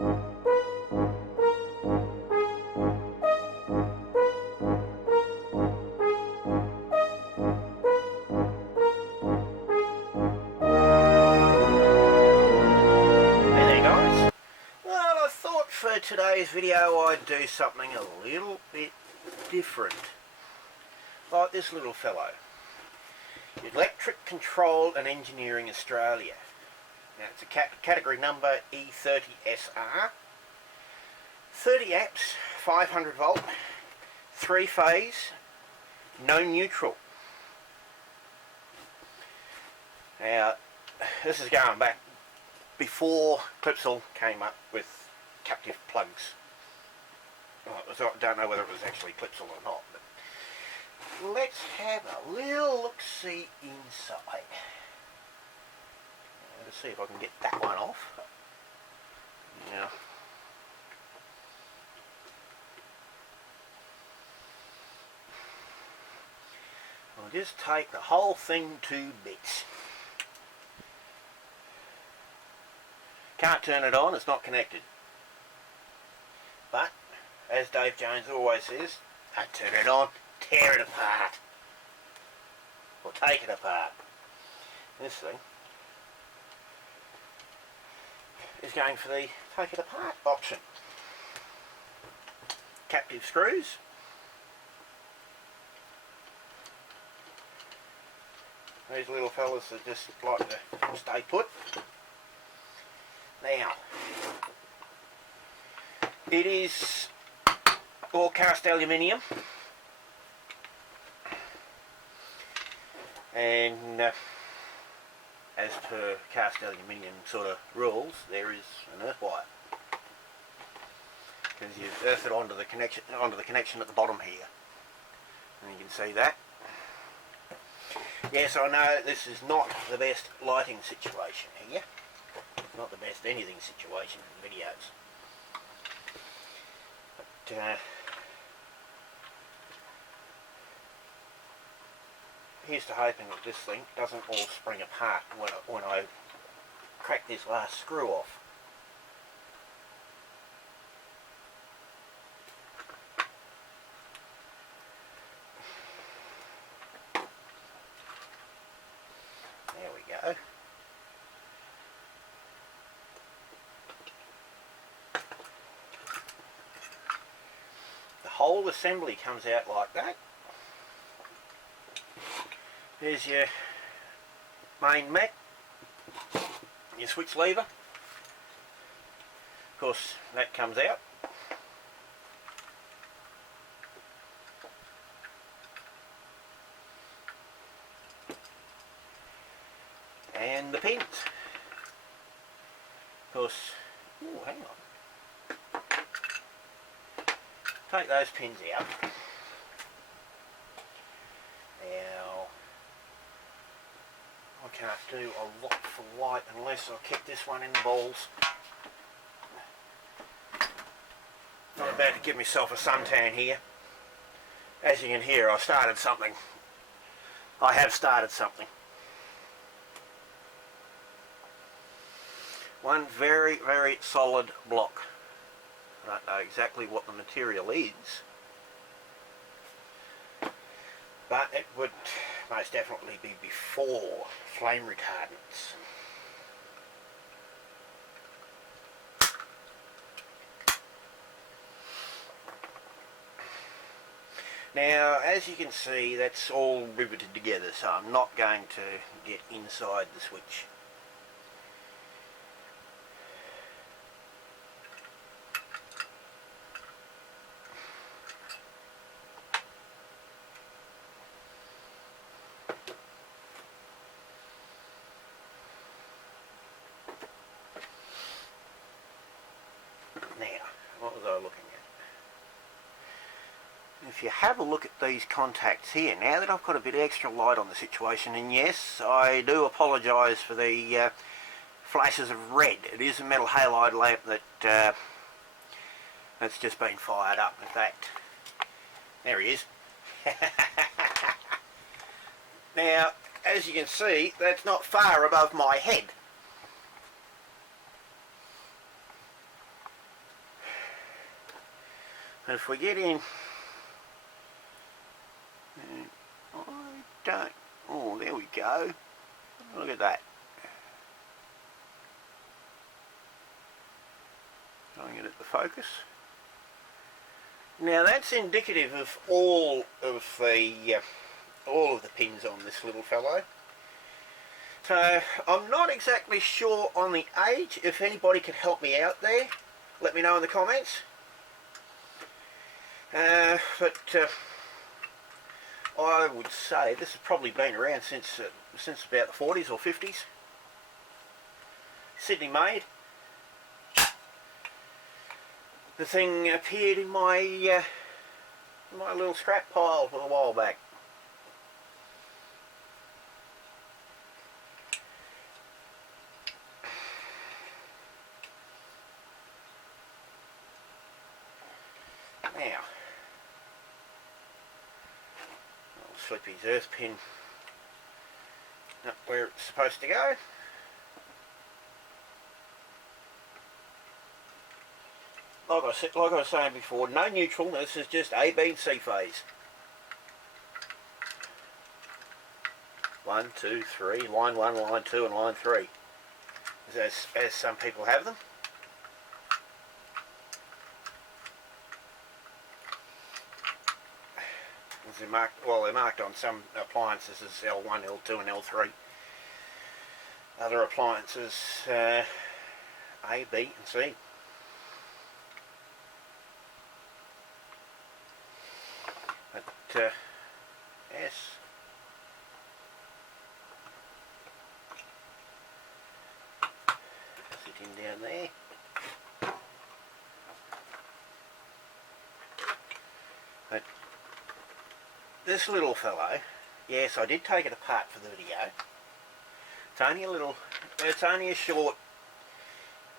For today's video I'd do something a little bit different, like this little fellow, Electric Control and Engineering Australia. Now it's a category number E30SR, 30 amps, 500 volt, 3 phase, no neutral. Now this is going back before Clipsal came up with captive plugs. I don't know whether it was actually Clipsal or not, but let's have a little look-see inside. Let's see if I can get that one off. Now, I'll just take the whole thing to bits. Can't turn it on, it's not connected. But, as Dave Jones always says, don't turn it on, tear it apart. Or take it apart. This thing is going for the take it apart option. Captive screws. These little fellas that just like to stay put. Now, it is all cast aluminium, and as per cast aluminium sort of rules, there is an earth wire, because you earth it onto the connection at the bottom here, and you can see that. Yes, I know this is not the best lighting situation here, not the best anything situation in videos. Here's to hoping that this thing doesn't all spring apart when I crack this last screw off. There we go. The whole assembly comes out like that. There's your main mat, your switch lever. Of course, that comes out. And the pins. Of course, oh, hang on. Take those pins out. Now, I can't do a lot for light unless I kick this one in the balls. I'm about to give myself a suntan here. As you can hear, I started something. I have started something. One very, very solid block. I don't know exactly what the material is, but it would most definitely be before flame retardants. Now, as you can see, that's all riveted together, so I'm not going to get inside the switch. What was I looking at? If you have a look at these contacts here, now that I've got a bit of extra light on the situation, and yes, I do apologise for the flashes of red. It is a metal halide lamp that that's just been fired up. In fact, there he is. Now, as you can see, that's not far above my head. And if we get in, I don't, oh, there we go. Look at that. Trying to get it to focus. Now that's indicative of all of the pins on this little fellow. So I'm not exactly sure on the age. If anybody could help me out there, let me know in the comments. But I would say this has probably been around since about the 40s or 50s. Sydney made. The thing appeared in my my little scrap pile a while back. Now, I'll slip his earth pin up where it's supposed to go. Like I was saying before, no neutral, this is just A, B and C phase. 1, 2, 3, line 1, line 2 and line 3. As some people have them. They're marked on some appliances as L1, L2 and L3. Other appliances A, B and C. But yes, sitting down there. But this little fellow, yes, I did take it apart for the video. It's only a short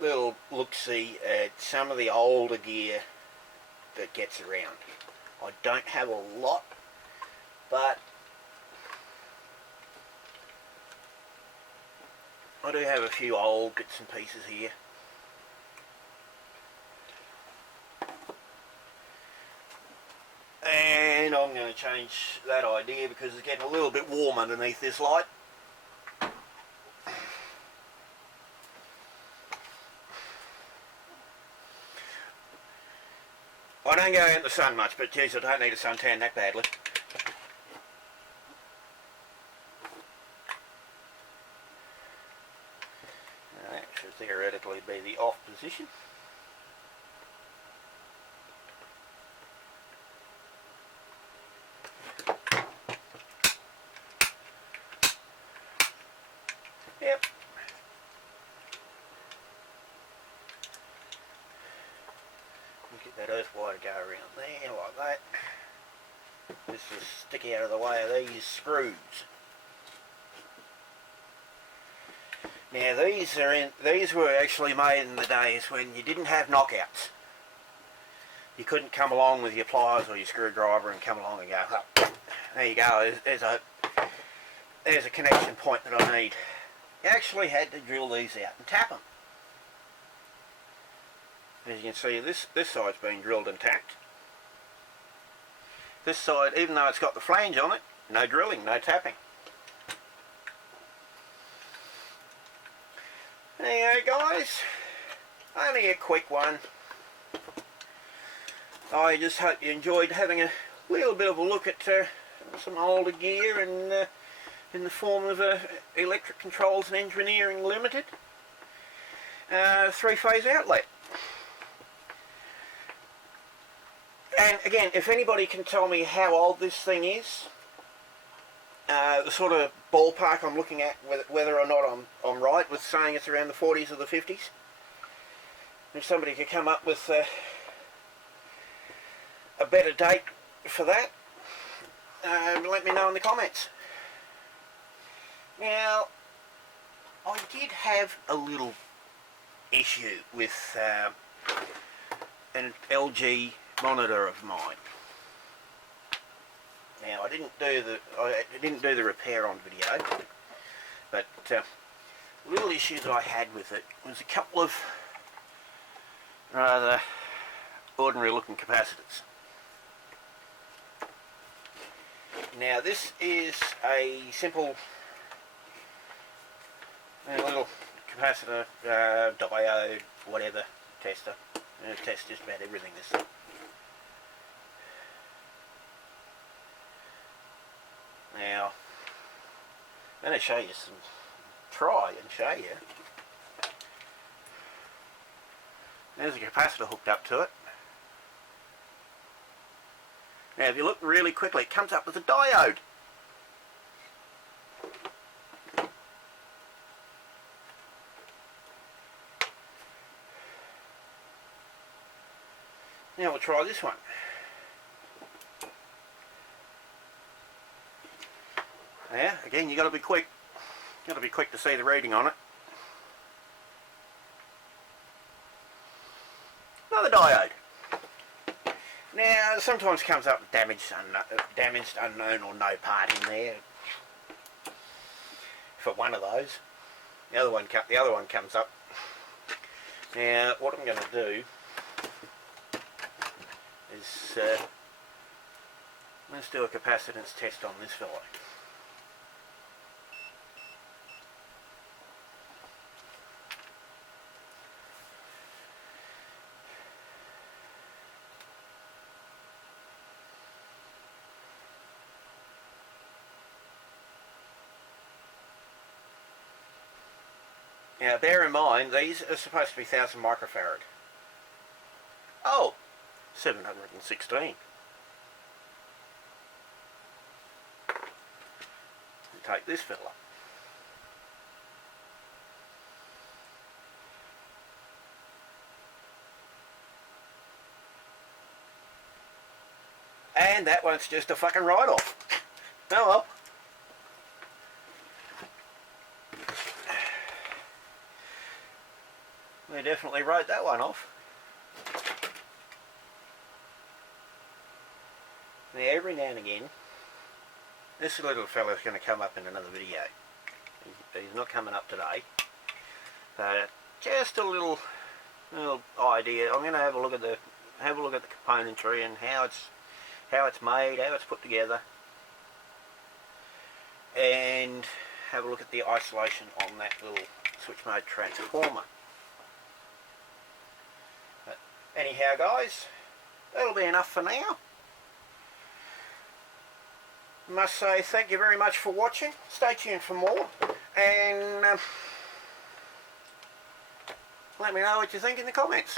little look-see at some of the older gear that gets around. I don't have a lot, but I do have a few old bits and pieces here. And I'm going to change that idea because it's getting a little bit warm underneath this light. I don't go out in the sun much, but geez, I don't need a suntan that badly. Now, that should theoretically be the off position. Yep. Get that earth wire to go around there like that. This is sticking out of the way of these screws. Now these were actually made in the days when you didn't have knockouts. You couldn't come along with your pliers or your screwdriver and come along and go, oh, there you go, there's a connection point that I need. You actually had to drill these out and tap them. As you can see, this side's been drilled and tapped. This side, even though it's got the flange on it, no drilling, no tapping. There you go, guys. Only a quick one. I just hope you enjoyed having a little bit of a look at some older gear in the form of Electric Controls and Engineering Limited 3-phase outlet. And again, if anybody can tell me how old this thing is, the sort of ballpark I'm looking at, whether or not I'm right with saying it's around the 40s or the 50s, if somebody could come up with a better date for that, let me know in the comments. Now, I did have a little issue with an LG monitor of mine. Now I didn't do the repair on video, but little issue that I had with it was a couple of rather ordinary looking capacitors. Now this is a simple little capacitor, diode, whatever, tester. It tests just about everything, this thing. Now, I'm going to show you try and show you. There's a capacitor hooked up to it. Now if you look really quickly, it comes up with a diode. Now we'll try this one. Yeah, again, you got to be quick. Got to be quick to see the reading on it. Another diode. Now, sometimes comes up damaged, unknown, or no part in there. For one of those, the other one comes up. Now, what I'm going to do is let's do a capacitance test on this fellow. Now bear in mind, these are supposed to be 1000 microfarad. Oh, 716. Take this fella. And that one's just a fucking write-off. Oh well. We definitely wrote that one off. Now every now and again, this little fella's going to come up in another video. He's not coming up today, but just a little idea. I'm going to have a look at the componentry and how it's made, how it's put together, and have a look at the isolation on that little switch mode transformer. But anyhow, guys, that'll be enough for now. I must say thank you very much for watching. Stay tuned for more, and let me know what you think in the comments.